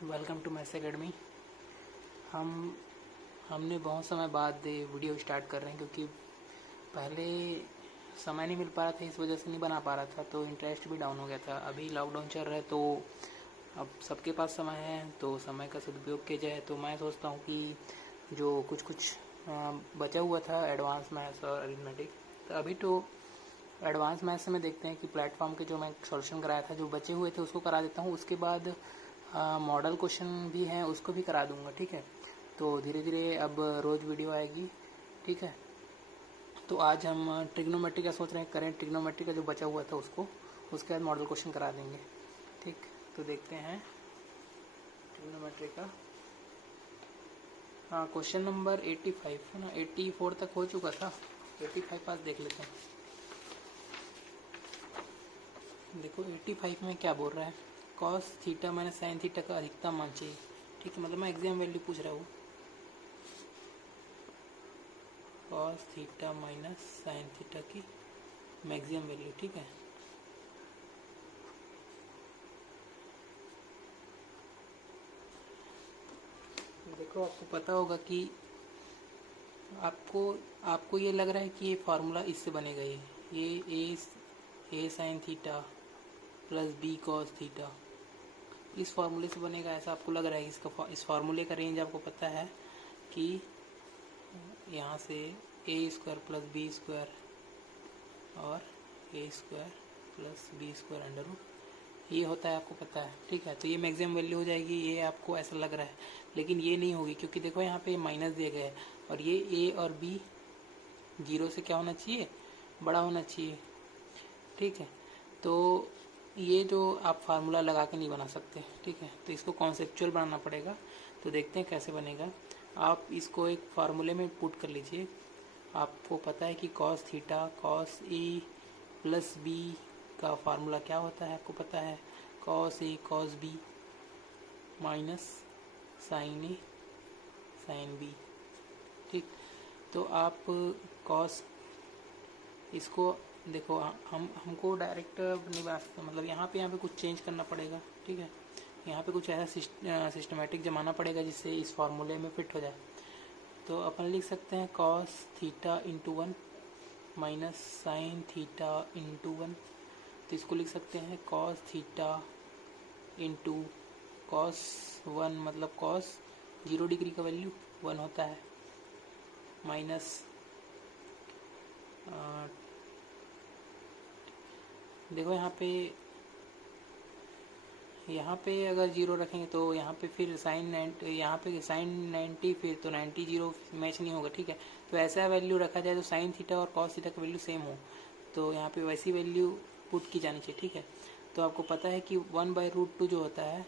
Welcome to maths academy. हमने बहुत समय बाद वीडियो स्टार्ट कर रहे हैं क्योंकि पहले समय नहीं मिल पा रहा था, इस वजह से नहीं बना पा रहा था, तो इंटरेस्ट भी डाउन हो गया था। अभी लॉकडाउन चल रहा है तो अब सबके पास समय है, तो समय का सदुपयोग किया जाए। तो मैं सोचता हूँ कि जो कुछ बचा हुआ था एडवांस मैथ्स और अरिथमेटिक, तो अभी तो एडवांस मैथ्स में देखते हैं कि प्लेटफॉर्म के जो मैं सॉल्यूशन कराया था, जो बचे हुए थे उसको करा देता हूँ। उसके बाद मॉडल क्वेश्चन भी हैं, उसको भी करा दूंगा। ठीक है, तो धीरे धीरे अब रोज़ वीडियो आएगी। ठीक है, तो आज हम ट्रिग्नोमेट्री का सोच रहे हैं, करेंट ट्रिग्नोमेट्री का जो बचा हुआ था उसको, उसके बाद मॉडल क्वेश्चन करा देंगे। ठीक, तो देखते हैं ट्रिग्नोमेट्री का। हाँ, क्वेश्चन नंबर 85 है ना, 84 तक हो चुका था, 85 पास देख लेते हैं। देखो 85 में क्या बोल रहा है, cos theta minus sine theta का अधिकतम मान चाहिए। ठीक है, मतलब मैं एग्जाम वैल्यू पूछ रहा हूँ, cos theta minus sine theta की मैक्सिमम वैल्यू। ठीक है, देखो आपको पता होगा कि आपको ये लग रहा है कि ये फार्मूला इससे बनेगा, ये A sine theta plus B cos theta इस फार्मूले से बनेगा, ऐसा आपको लग रहा है। इस फार्मूले का रेंज आपको पता है कि यहाँ से A square plus B square और A square plus B square under root ये होता है, आपको पता है। ठीक है, तो ये मैक्सिमम वैल्यू हो जाएगी, ये आपको ऐसा लग रहा है, लेकिन ये नहीं होगी क्योंकि देखो यहाँ पे माइनस दिया गया है और ये ए और बी जीरो से क्या होना चाहिए, बड़ा होना चाहिए। ठीक है, तो ये जो आप फार्मूला लगा के नहीं बना सकते। ठीक है, तो इसको कॉन्सेप्चुअल बनाना पड़ेगा। तो देखते हैं कैसे बनेगा। आप इसको एक फार्मूले में पुट कर लीजिए। आपको पता है कि cos theta cos A plus B का फार्मूला क्या होता है, आपको पता है, cos A cos B minus sign A sine B. ठीक, तो आप कॉस इसको देखो, हमको डायरेक्ट नहीं बना सकते, मतलब यहाँ पे कुछ चेंज करना पड़ेगा। ठीक है, यहाँ पे कुछ ऐसा सिस्टमेटिक जमाना पड़ेगा जिससे इस फार्मूले में फिट हो जाए। तो अपन लिख सकते हैं cos theta into 1 minus sine theta into 1, तो इसको लिख सकते हैं कॉस थीटा इंटू कॉस 1, मतलब कॉस 0 डिग्री का वैल्यू 1 होता है, माइनस देखो यहाँ पे अगर 0 रखेंगे तो यहाँ पे फिर यहाँ पे साइन 90, फिर तो 90 0 मैच नहीं होगा। ठीक है, तो ऐसा वैल्यू रखा जाए तो साइन थीटा और कॉस थीटा का वैल्यू सेम हो, तो यहाँ पे वैसी वैल्यू पुट की जानी चाहिए। ठीक है, तो आपको पता है कि 1/√2 जो होता है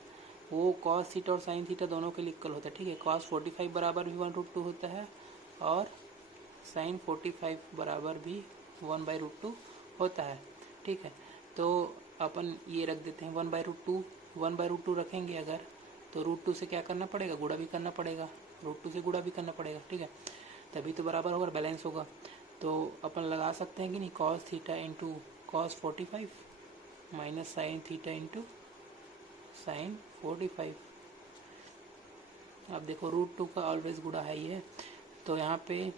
वो कॉस थीटा और साइन थीटा दोनों के लिए इक्वल होता है। ठीक है, कॉस 45 बराबर भी 1/√2 होता है और साइन 45 बराबर भी 1/√2 होता है। ठीक है, तो अपन ये रख देते हैं 1/√2 रखेंगे अगर, तो √2 से क्या करना पड़ेगा, गुणा भी करना पड़ेगा, √2 से गुणा भी करना पड़ेगा। ठीक है, तभी तो बराबर होगा, बैलेंस होगा। तो अपन लगा सकते हैं कि नहीं, cos theta into cos 45 minus sine theta into sine 45। अब देखो √2 का ऑलवेज गुणा है ही है, तो यहाँ पे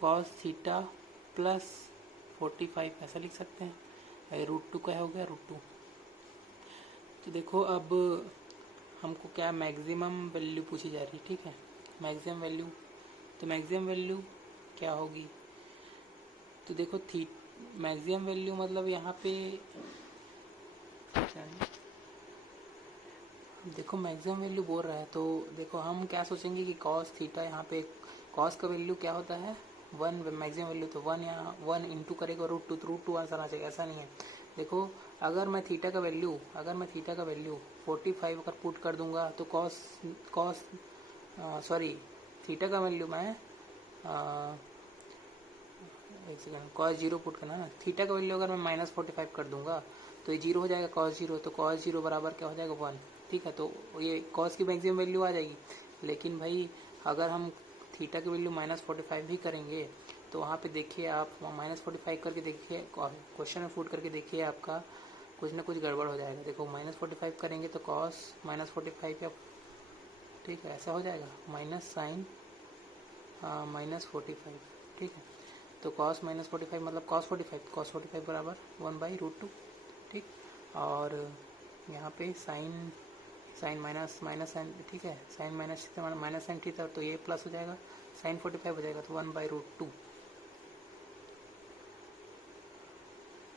कॉस थीटा प्लस 45 ऐसा लिख सकते हैं, √2 का हो गया √2। तो देखो अब हमको क्या मैक्सिमम वैल्यू पूछी जा रही है। ठीक है, मैक्सिमम वैल्यू, तो मैक्सिमम वैल्यू क्या होगी, तो देखो मैक्सिमम वैल्यू मतलब यहाँ पे देखो मैक्सिमम वैल्यू बोल रहा है, तो देखो हम क्या सोचेंगे कि कॉस थीटा, यहाँ पे कॉस का वैल्यू क्या होता है 1, मैक्सिमम वैल्यू तो 1, यहाँ 1 इंटू करेगा √2, तो √2 आंसर आ जाएगा, ऐसा नहीं है। देखो अगर मैं थीटा का वैल्यू 45 अगर पुट कर दूंगा तो थीटा का वैल्यू मैं एक सेकेंड, कॉस 0 पुट करना ना, थीटा का वैल्यू अगर मैं -45 कर दूंगा तो ये 0 हो जाएगा, कॉस 0, तो कॉस 0 बराबर क्या हो जाएगा 1। ठीक है, तो ये कॉस की मैक्सिमम वैल्यू आ जाएगी। लेकिन भाई अगर हम थीटा की वैल्यू -45 भी करेंगे तो वहाँ पे देखिए आप -45 करके देखिए, क्वेश्चन में पुट करके देखिए, आपका कुछ ना कुछ गड़बड़ हो जाएगा। देखो -45 करेंगे तो कॉस -45 या ठीक है ऐसा हो जाएगा माइनस साइन -45 ठीक है। तो कॉस -45 मतलब cos 45 बराबर 1/√2 ठीक। और यहाँ पे साइन माइनस साइन ठीक है, साइन माइनस साइन थीटा तो ये प्लस हो जाएगा, साइन 45 हो जाएगा तो 1/√2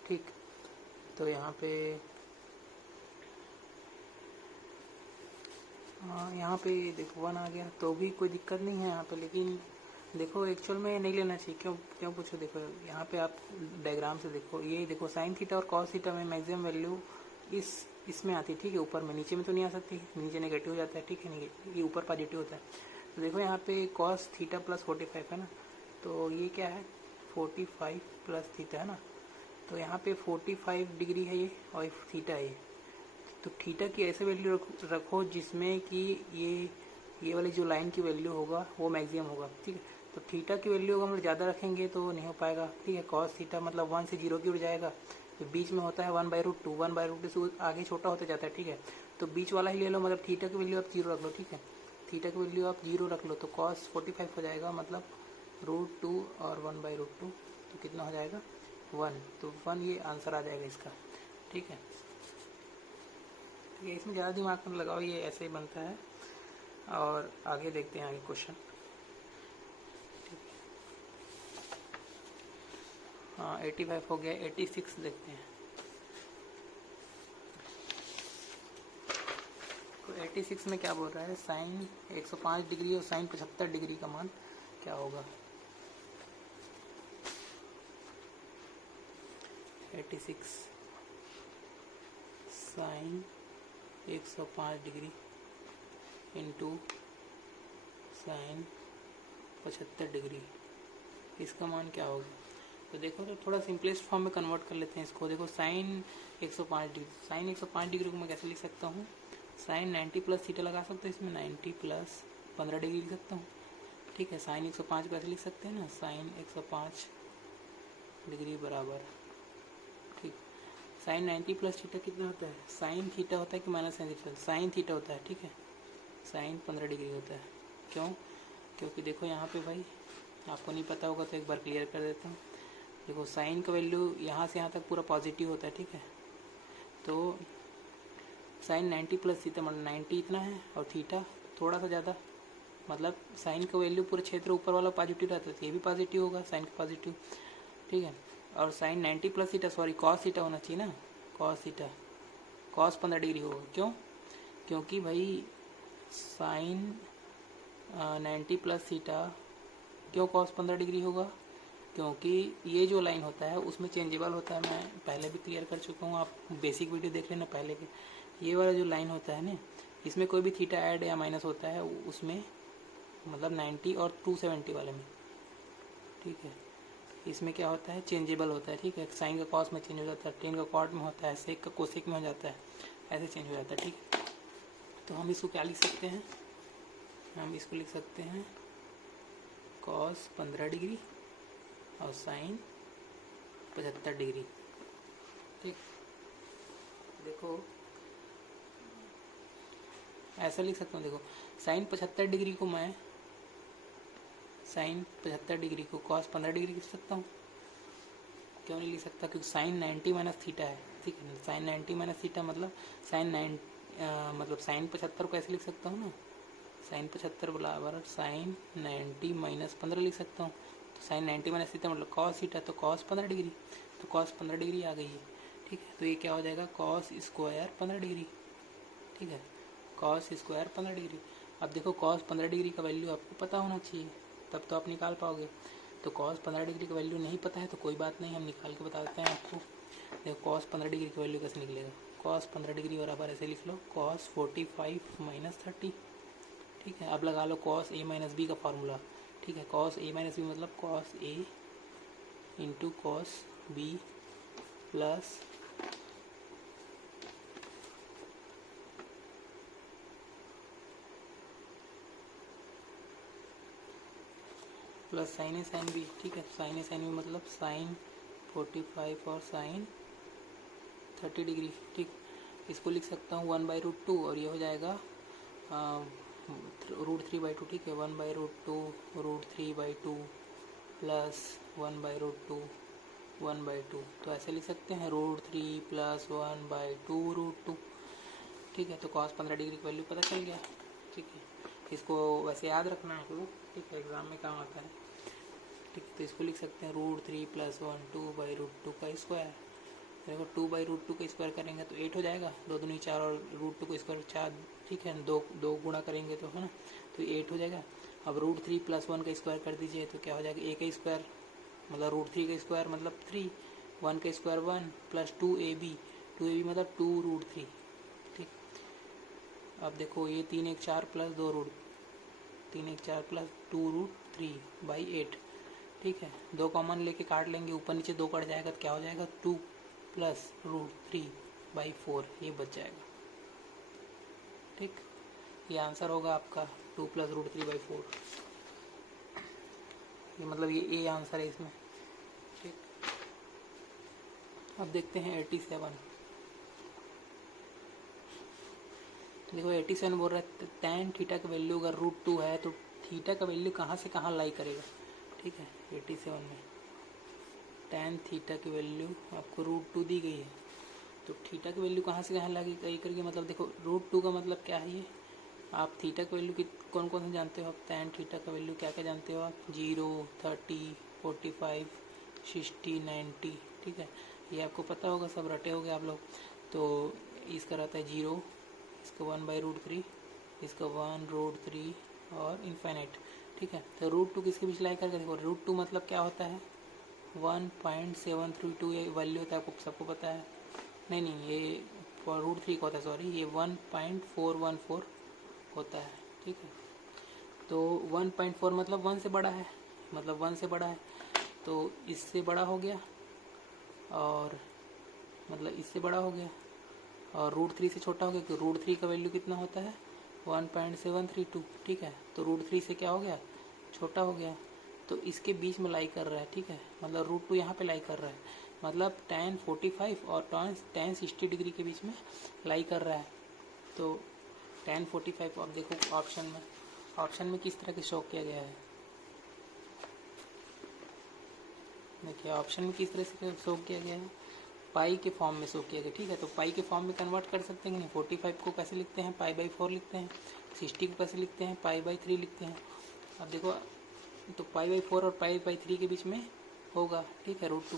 ठीक। तो यहाँ पे देखो 1 आ गया तो भी कोई दिक्कत नहीं है यहाँ पे, लेकिन देखो एक्चुअल में नहीं लेना चाहिए। क्यों पूछो, देखो यहाँ पे आप डायग्राम से देखो, ये देखो साइन थीटा और कॉस थीटा में मैक्सिमम वैल्यू इसमें आती है ठीक है, ऊपर में, नीचे में तो नहीं आ सकती, नीचे नेगेटिव हो जाता है ठीक है, ये ऊपर पॉजिटिव होता है। तो देखो यहाँ पे कॉस थीटा प्लस 45 है ना, तो ये क्या है 45 प्लस थीटा है ना, तो यहाँ पे 45 डिग्री है ये और थीटा है ये। तो थीटा की ऐसे वैल्यू रखो जिसमें कि ये वाली जो लाइन की वैल्यू होगा वो मैक्सिमम होगा ठीक है। तो थीटा की वैल्यू हम ज़्यादा रखेंगे तो नहीं हो पाएगा ठीक है। कॉस थीटा मतलब 1 से 0 की उड़ जाएगा, तो बीच में होता है 1/√2, 1/√2 से आगे छोटा होता जाता है ठीक है। तो बीच वाला ही ले लो, मतलब थीटा की वैल्यू आप 0 रख लो ठीक है, थीटा की वैल्यू आप 0 रख लो तो कॉस 45 हो जाएगा, मतलब √2 और 1/√2 तो कितना हो जाएगा 1, तो 1 ये आंसर आ जाएगा इसका ठीक है। ठीक है, इसमें ज़्यादा दिमाग मत लगाओ, ये ऐसे ही बनता है। और आगे देखते हैं आगे क्वेश्चन। हाँ 85 हो गया, 86 देखते हैं। तो 86 में क्या बोल रहा है, साइन 105 डिग्री और साइन 75 डिग्री का मान क्या होगा। 86 sine 105 degree into sine 75 degree, इसका मान क्या होगा। तो देखो तो थोड़ा सिंपलेस्ट फॉर्म में कन्वर्ट कर लेते हैं इसको। देखो साइन 105 डिग्री, साइन 105 डिग्री को मैं कैसे लिख सकता हूँ, साइन 90 प्लस थीटा लगा सकते हैं इसमें, 90 प्लस 15 डिग्री लिख सकता हूँ ठीक है। साइन 105 को ऐसे लिख सकते हैं ना, साइन 105 डिग्री बराबर ठीक, साइन 90 प्लस थीटा कितना होता है, साइन थीटा होता है कि minus sine theta, sine theta होता है ठीक है, साइन 15 डिग्री होता है। क्यों, क्योंकि देखो यहाँ पे भाई आपको नहीं पता होगा तो एक बार क्लियर कर देता हूँ। देखो साइन का वैल्यू यहाँ से यहाँ तक पूरा पॉजिटिव होता है ठीक है, तो साइन 90 प्लस थीटा मतलब 90 इतना है और थीटा थोड़ा सा ज़्यादा, मतलब साइन का वैल्यू पूरे क्षेत्र ऊपर वाला पॉजिटिव रहता है तो ये भी पॉजिटिव होगा, साइन का पॉजिटिव ठीक है। और sine 90 plus theta sorry cos theta होना चाहिए ना, कॉस थीटा कॉस 15 डिग्री होगा। क्यों, क्योंकि भाई साइन 90 प्लस थीटा क्यों कॉस 15 डिग्री होगा, क्योंकि ये जो लाइन होता है उसमें चेंजेबल होता है, मैं पहले भी क्लियर कर चुका हूँ, आप बेसिक वीडियो देख लेना पहले के। ये वाला जो लाइन होता है ना, इसमें कोई भी थीटा ऐड या माइनस होता है उसमें, मतलब 90 और 270 वाले में ठीक है, इसमें क्या होता है चेंजेबल होता है ठीक है। साइन का कॉस में चेंज हो जाता है, टेन का कॉट में होता है, सेक का कोसेक में हो जाता है, ऐसे चेंज हो जाता है ठीक है। तो हम इसको क्या लिख सकते हैं, हम इसको लिख सकते हैं कॉस 15 डिग्री और साइन 75 डिग्री ठीक। देखो ऐसा लिख सकता हूँ, देखो साइन 75 डिग्री को मैं साइन 75 डिग्री को कॉस 15 डिग्री लिख सकता हूँ। क्यों नहीं लिख सकता, क्योंकि साइन 90 माइनस थीटा है ठीक है, साइन 90 माइनस थीटा मतलब मतलब साइन 75 को ऐसे लिख सकता हूँ ना, साइन 75 बराबर साइन 90 माइनस 15 लिख सकता हूँ। तो साइन 90 माइनस थीटा मतलब कॉस थीटा, तो कॉस 15 डिग्री, तो कॉस 15 डिग्री आ गई है ठीक है। तो ये क्या हो जाएगा कॉस स्क्वायर 15 डिग्री ठीक है, कॉस स्क्वायर 15 डिग्री। अब देखो कॉस 15 डिग्री का वैल्यू आपको पता होना चाहिए, तब तो आप निकाल पाओगे। तो कॉस 15 डिग्री का वैल्यू नहीं पता है तो कोई बात नहीं, हम निकाल के बता देते हैं आपको। देखो कॉस 15 डिग्री की वैल्यू कैसे निकलेगा, कॉस 15 डिग्री बराबर ऐसे लिख लो, कॉस 45 माइनस 30 ठीक है। अब लगा लो कॉस ए माइनस बी का फार्मूला ठीक है, कॉस ए माइनस बी मतलब cos A into cos B plus sine A sine B ठीक है। साइन ए साइन बी मतलब साइन 45 और साइन 30 डिग्री, ठीक। इसको लिख सकता हूँ 1/√2 और ये हो जाएगा √3/2, ठीक है। 1/√2 √3/2 प्लस 1/√2 1/2, तो ऐसे लिख सकते हैं √3 प्लस 1/2 √2, ठीक है। तो cos 15 डिग्री की वैल्यू पता चल गया, ठीक है। इसको वैसे याद रखना है आपको, ठीक है, एग्जाम में काम आता है, ठीक। तो इसको लिख सकते हैं √3 प्लस 1 2/√2 का स्क्वायर। देखो 2/√2 का स्क्वायर करेंगे तो 8 हो जाएगा, 2 दूनी 4 और √2 को स्क्वायर 4, ठीक है। दो गुणा करेंगे तो, है ना, तो 8 हो जाएगा। अब √3 प्लस 1 का स्क्वायर कर दीजिए तो क्या हो जाएगा, a का स्क्वायर मतलब √3 का स्क्वायर मतलब 3, 1 का स्क्वायर 1 प्लस 2ab मतलब 2√3, ठीक। अब देखो ये 3 1 4 प्लस 3 1 4 प्लस 2√3/8, ठीक है। 2 कॉमन लेके काट लेंगे, ऊपर नीचे 2 कट जाएगा तो क्या हो जाएगा 2 प्लस √3/4, ये बच जाएगा, ठीक। ये आंसर होगा आपका 2 प्लस √3/4, ये मतलब ये ए आंसर है इसमें, ठीक। अब देखते हैं 87। देखो 87 बोल रहा है tan थीटा का वैल्यू अगर √2 है तो थीटा का वैल्यू कहाँ से कहाँ लाई करेगा, ठीक है। 87 में tan थीटा की वैल्यू आपको √2 दी गई है, तो थीटा की वैल्यू कहाँ से कहाँ लाई करेगी, मतलब देखो √2 का मतलब क्या है, ये आप थीटा की वैल्यू की कौन कौन से जानते हो आप, tan थीटा का वैल्यू क्या क्या जानते हो आप, 0 30 45 60 90, ठीक है। ये आपको पता होगा, सब रटे होगे आप लोग। तो इसका रहता है 0, इसका 1/√3, इसका 1√3 और इन्फाइनाइट, ठीक है। तो √2 किसके बीच लाई करके देखो, √2 मतलब क्या होता है 1.732, ये वैल्यू होता है, आपको सबको पता है। नहीं ये √3 का होता है, सॉरी, ये 1.414 होता है, ठीक है। तो 1.4 मतलब 1 से बड़ा है, मतलब 1 से बड़ा है, तो इससे बड़ा हो गया और मतलब इससे बड़ा हो गया, और √3 से छोटा हो गया, क्योंकि √3 का वैल्यू कितना होता है 1.732, ठीक है। तो √3 से क्या हो गया, छोटा हो गया, तो इसके बीच में लाई कर रहा है, ठीक है। मतलब √2 यहाँ पे लाई कर रहा है, मतलब tan 45 और tan 60 डिग्री के बीच में लाई कर रहा है। तो tan 45 आप देखो ऑप्शन में किस तरह के शो किया गया है, देखिए ऑप्शन में किस तरह से शो किया गया है, पाई के फॉर्म में शो किया गया, ठीक है। तो पाई के फॉर्म में कन्वर्ट कर सकते हैं कि नहीं, 45 को कैसे लिखते हैं π/4 लिखते हैं, 60 को कैसे लिखते हैं π/3 लिखते हैं। अब देखो तो π/4 और π/3 के बीच में होगा, ठीक है, √2।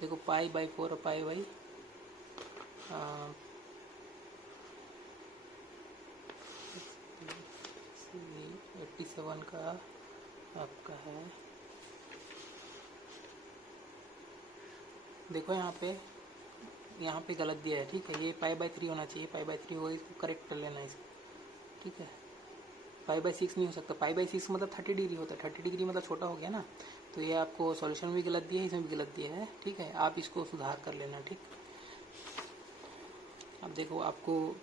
देखो π/4 और π/87 का आपका है, देखो यहाँ पे गलत दिया है, ठीक है। ये π/3 होना चाहिए, π/3 होगा, इसको करेक्ट कर लेना इसको, ठीक है। π/6 नहीं हो सकता, π/6 मतलब 30 डिग्री होता है, 30 डिग्री मतलब छोटा हो गया ना। तो ये आपको सॉल्यूशन में भी गलत दिया है, इसमें भी गलत दिया है, ठीक है। आप इसको सुधार कर लेना, ठीक। अब देखो आपको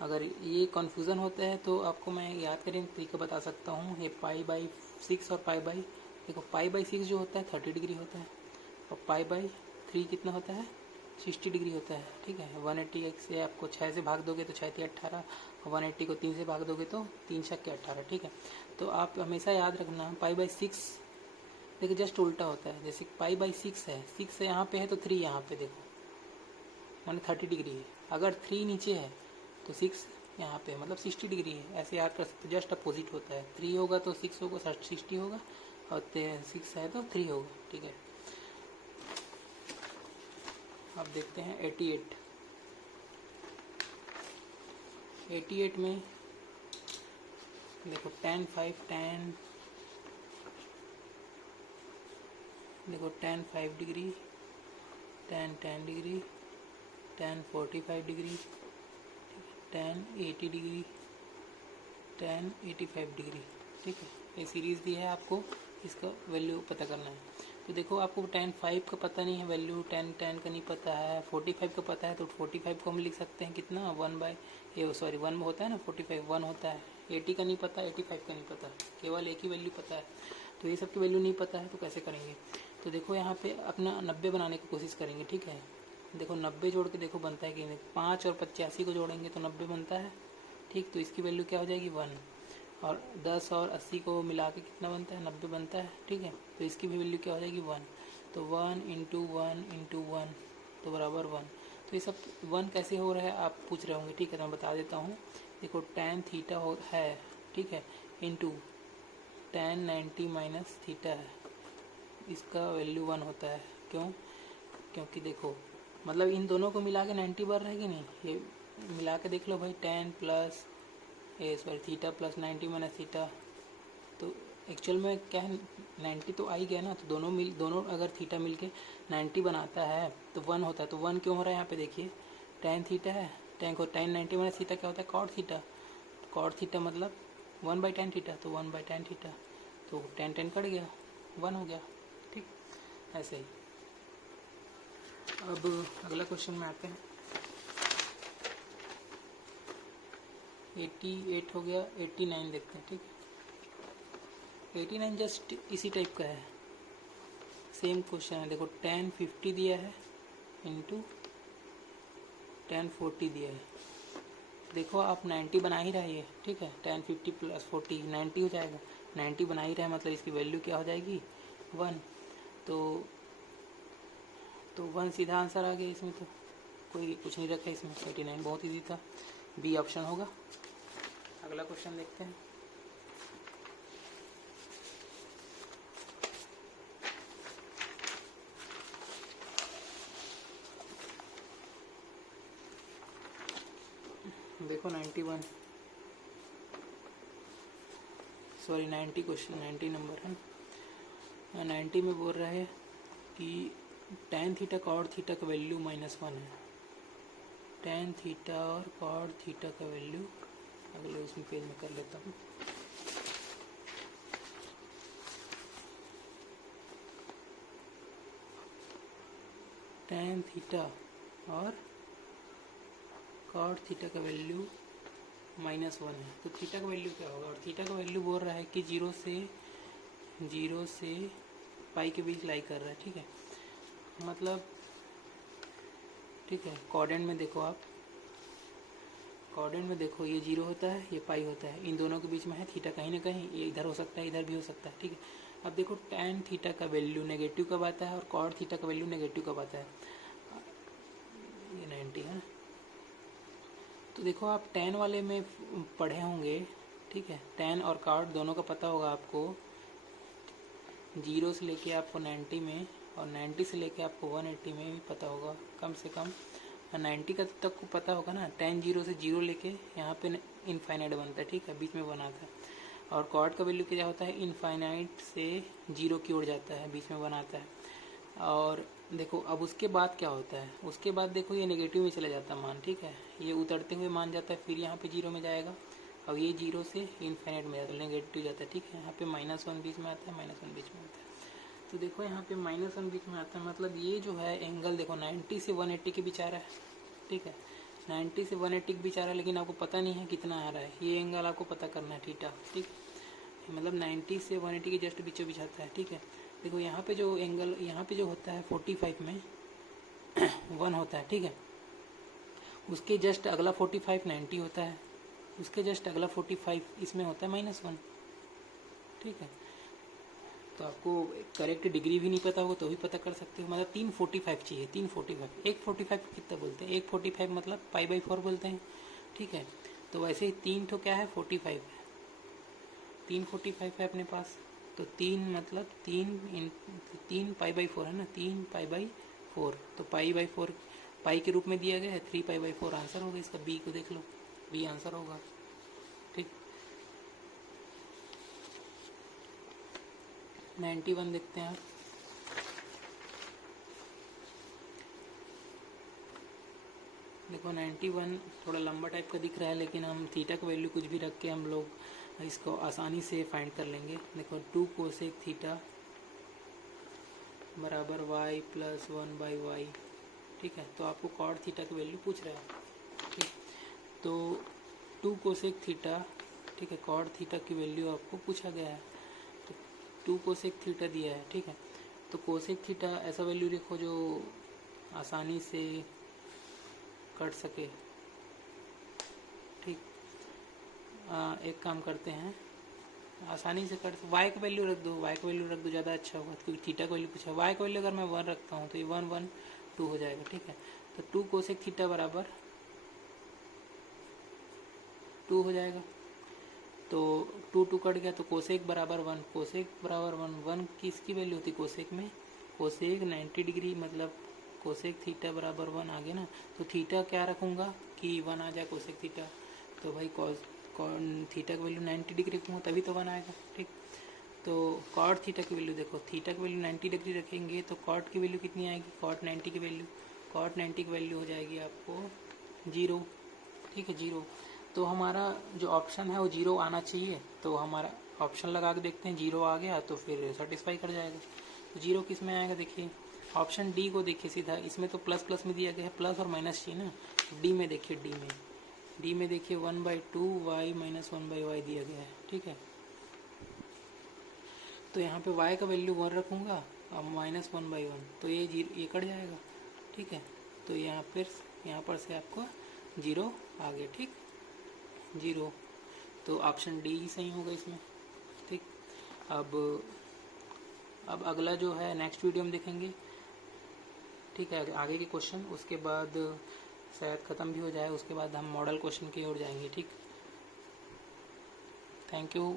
अगर ये कन्फ्यूज़न होता है तो आपको मैं याद करने का तरीका बता सकता हूँ। ये π/6 और देखो π/6 जो होता है 30 डिग्री होता है, और π/3 कितना होता है 60 डिग्री होता है, ठीक है। 180 से आपको 6 से भाग दोगे तो 6 × 18, 180 को 3 से भाग दोगे तो 3 × 18, ठीक है। तो आप हमेशा याद रखना π/6 देखो जस्ट उल्टा होता है, जैसे π/6 है, 6 यहाँ पे है तो 3 यहाँ पे, देखो माने 30 डिग्री है। अगर 3 नीचे है तो 6 यहाँ पे मतलब 60 डिग्री है, ऐसे याद कर सकते, जस्ट अपोजिट होता है। 3 होगा तो 6 होगा, 60 होगा, और 6 है तो 3 होगा, ठीक है। अब देखते हैं 88 में देखो tan 5 degree, tan 10 degree, tan 45 degree, tan 80 degree, tan 85 degree, ठीक है। ये सीरीज़ दी है, आपको इसका वैल्यू पता करना है। तो देखो आपको tan 5 का पता नहीं है वैल्यू, tan का नहीं पता है, 45 का पता है, तो 45 को हम लिख सकते हैं कितना 1 होता है ना, 45 1 होता है। 80 का नहीं पता, 85 का नहीं पता, केवल एक ही वैल्यू पता है। तो ये सब की वैल्यू नहीं पता है तो कैसे करेंगे। तो देखो यहाँ पे अपना 90 बनाने की कोशिश करेंगे, ठीक है। देखो 90 जोड़ के देखो बनता है कि नहीं। 5 और 85 को जोड़ेंगे तो 90 बनता है, ठीक। तो इसकी वैल्यू क्या हो जाएगी 1। और 10 और 80 को मिला के कितना बनता है 90 बनता है, ठीक है। तो इसकी भी वैल्यू क्या हो जाएगी 1। तो 1 इंटू 1 इंटू 1 तो बराबर 1। तो ये सब 1 कैसे हो रहा है आप पूछ रहे होंगे, ठीक है। तो मैं बता देता हूँ। देखो tan थीटा है, ठीक है, इंटू tan 90 माइनस थीटा है, इसका वैल्यू 1 होता है। क्यों? क्योंकि देखो मतलब इन दोनों को मिला के 90 बार रहेगी नहीं, ये मिला के देख लो भाई। tan plus sorry theta plus 90 minus theta, तो एक्चुअल में क्या है 90 तो आ ही गया ना। तो दोनों अगर थीटा मिल के 90 बनाता है तो 1 होता है। तो 1 क्यों हो रहा है यहाँ पे देखिए, tan थीटा है, tan 90 माइनस थीटा क्या होता है cot थीटा। cot थीटा मतलब 1/tan थीटा, तो 1/tan थीटा, तो tan कट गया, 1 हो गया, ठीक। ऐसे ही अब अगला क्वेश्चन में आते हैं। 88 हो गया, 89 देखते हैं, ठीक। 89 जस्ट इसी टाइप का है, सेम क्वेश्चन है। देखो tan 50 दिया है इंटू tan 40 दिया है। देखो आप 90 बना ही रहा है, ठीक है। tan 50 प्लस 40 90 हो जाएगा। 90 बना ही रहा है मतलब इसकी वैल्यू क्या हो जाएगी 1। तो 1 सीधा आंसर आ गया इसमें, तो कोई कुछ नहीं रखा इसमें। 89 बहुत ईजी था, बी ऑप्शन होगा। अगला क्वेश्चन देखते हैं। देखो 91 सॉरी 90 क्वेश्चन 90 नंबर है। 90 में बोल रहा है कि tan थीटा cot थीटा का वैल्यू -1 है। tan थीटा और cot थीटा का वैल्यू अगले उसमें पेज में कर लेता हूँ। tan थीटा और cot थीटा का वैल्यू -1 है। तो थीटा का वैल्यू क्या होगा, और थीटा का वैल्यू बोल रहा है कि 0 से पाई के बीच लाई कर रहा है, ठीक है। मतलब ठीक है, कोऑर्डिनेट में देखो आप, कोऑर्डिनेट में देखो ये 0 होता है, ये पाई होता है, इन दोनों के बीच में है थीटा कहीं ना कहीं, ये इधर हो सकता है इधर भी हो सकता है, ठीक है। अब देखो tan थीटा का वैल्यू नेगेटिव कब आता है और cot थीटा का वैल्यू नेगेटिव कब आता है। ये 90 है। तो देखो आप tan वाले में पढ़े होंगे, ठीक है। tan और cot दोनों का पता होगा आपको। 0 से लेके आपको 90 में और 90 से लेके आपको 180 में भी पता होगा कम से कम। 90 का तक को पता होगा ना, tan 0 से 0 लेके यहाँ पे इनफाइनाइट बनता है, ठीक है, बीच में बनाता है। और cot का वैल्यू क्या होता है, इनफाइनाइट से 0 की ओर जाता है, बीच में बनाता है। और देखो अब उसके बाद क्या होता है, उसके बाद देखो ये नेगेटिव में चला जाता है मान, ठीक है, ये उतरते हुए मान जाता है, फिर यहाँ पे 0 में जाएगा। अब ये 0 से इनफाइनाइट में जाता है, नेगेटिव जाता है, ठीक है। यहाँ पे -1 बीच में आता है, -1 बीच में आता है। तो देखो यहाँ पे -1 बीच में आता है, मतलब ये जो है एंगल देखो 90 से 180 के बीच आ रहा है, ठीक है। 90 से 180 के बीच आ रहा है, लेकिन आपको पता नहीं है कितना आ रहा है। ये एंगल आपको पता करना है थीटा, ठीक है। मतलब 90 से 180 के जस्ट बीचों बीच आता है, ठीक है। देखो यहाँ पे जो एंगल यहाँ पे जो होता है 45 में 1 होता है, ठीक है। उसके जस्ट अगला 45 90 होता है, उसके जस्ट अगला 45 इसमें होता है -1, ठीक है। तो आपको करेक्ट डिग्री भी नहीं पता होगा तो भी पता कर सकते हो। मतलब 345 चाहिए, 345। 145 कितना बोलते हैं, 145 मतलब π/4 बोलते हैं, ठीक है। तो वैसे ही 3 तो क्या है 45 है, 345 है अपने पास। तो 3 मतलब 3 π/4 है ना, 3 π/4। तो π/4 पाई के रूप में दिया गया है, 3 π/4 आंसर होगा इसका। बी को देख लो, बी आंसर होगा, ठीक। 91 देखते हैं आप। देखो 91 थोड़ा लंबा टाइप का दिख रहा है, लेकिन हम थीटा का वैल्यू कुछ भी रख के हम लोग इसको आसानी से फाइंड कर लेंगे। देखो 2 कोसेक थीटा बराबर y + 1/y, ठीक है। तो आपको cot थीटा की वैल्यू पूछ रहा है, ठीक। तो 2 कोसेक थीटा, ठीक है, cot थीटा की वैल्यू आपको पूछा गया है। तो 2 कोसेक थीटा दिया है, ठीक है। तो कोसेक थीटा ऐसा वैल्यू लिखो जो आसानी से कट सके। ठीक, एक काम करते हैं, आसानी से कट, y का वैल्यू रख दो, y का वैल्यू रख दो, ज़्यादा अच्छा होगा क्योंकि थीटा का वैल्यू पूछा है। y का वैल्यू अगर मैं 1 रखता हूँ तो ये 1 1 2 हो जाएगा। ठीक है, तो 2 कोसेक थीटा बराबर 2 हो जाएगा। तो 2 2 कट गया तो कोसेक बराबर 1, कोसेक बराबर 1, 1 किसकी वैल्यू होती कोसेक में, कोसेक 90 डिग्री, मतलब कोसेक थीटा बराबर 1 आ गया ना। तो थीटा क्या रखूँगा कि 1 आ जाए कोसेक थीटा, तो भाई थीटा की वैल्यू 90 डिग्री रखूँगा तभी तो 1 आएगा। ठीक, तो कॉट थीटा की वैल्यू देखो, थीटा की वैल्यू 90 डिग्री रखेंगे तो कॉट की वैल्यू कितनी आएगी, कॉट 90 की वैल्यू, कॉट 90 की वैल्यू हो जाएगी आपको 0। ठीक है, 0। तो हमारा जो ऑप्शन है वो 0 आना चाहिए, तो हमारा ऑप्शन लगा के देखते हैं, 0 आ गया तो फिर सेटिस्फाई कर जाएगा। तो 0 किस में आएगा, देखिए ऑप्शन डी को देखिए सीधा, इसमें तो प्लस प्लस में दिया गया है, प्लस और माइनस चाहिए ना। डी में देखिए, डी में देखिए 1/2 y माइनस 1/y दिया गया है। ठीक है, तो यहाँ पे y का वैल्यू 1 रखूँगा और माइनस 1/1, तो ये कट जाएगा। ठीक है, तो यहाँ पर से आपको 0 आ गया। ठीक, 0, तो ऑप्शन डी ही सही होगा इसमें। ठीक, अब अगला जो है नेक्स्ट वीडियो में देखेंगे। ठीक है, आगे के क्वेश्चन, उसके बाद शायद ख़त्म भी हो जाए, उसके बाद हम मॉडल क्वेश्चन की ओर जाएंगे। ठीक, थैंक यू।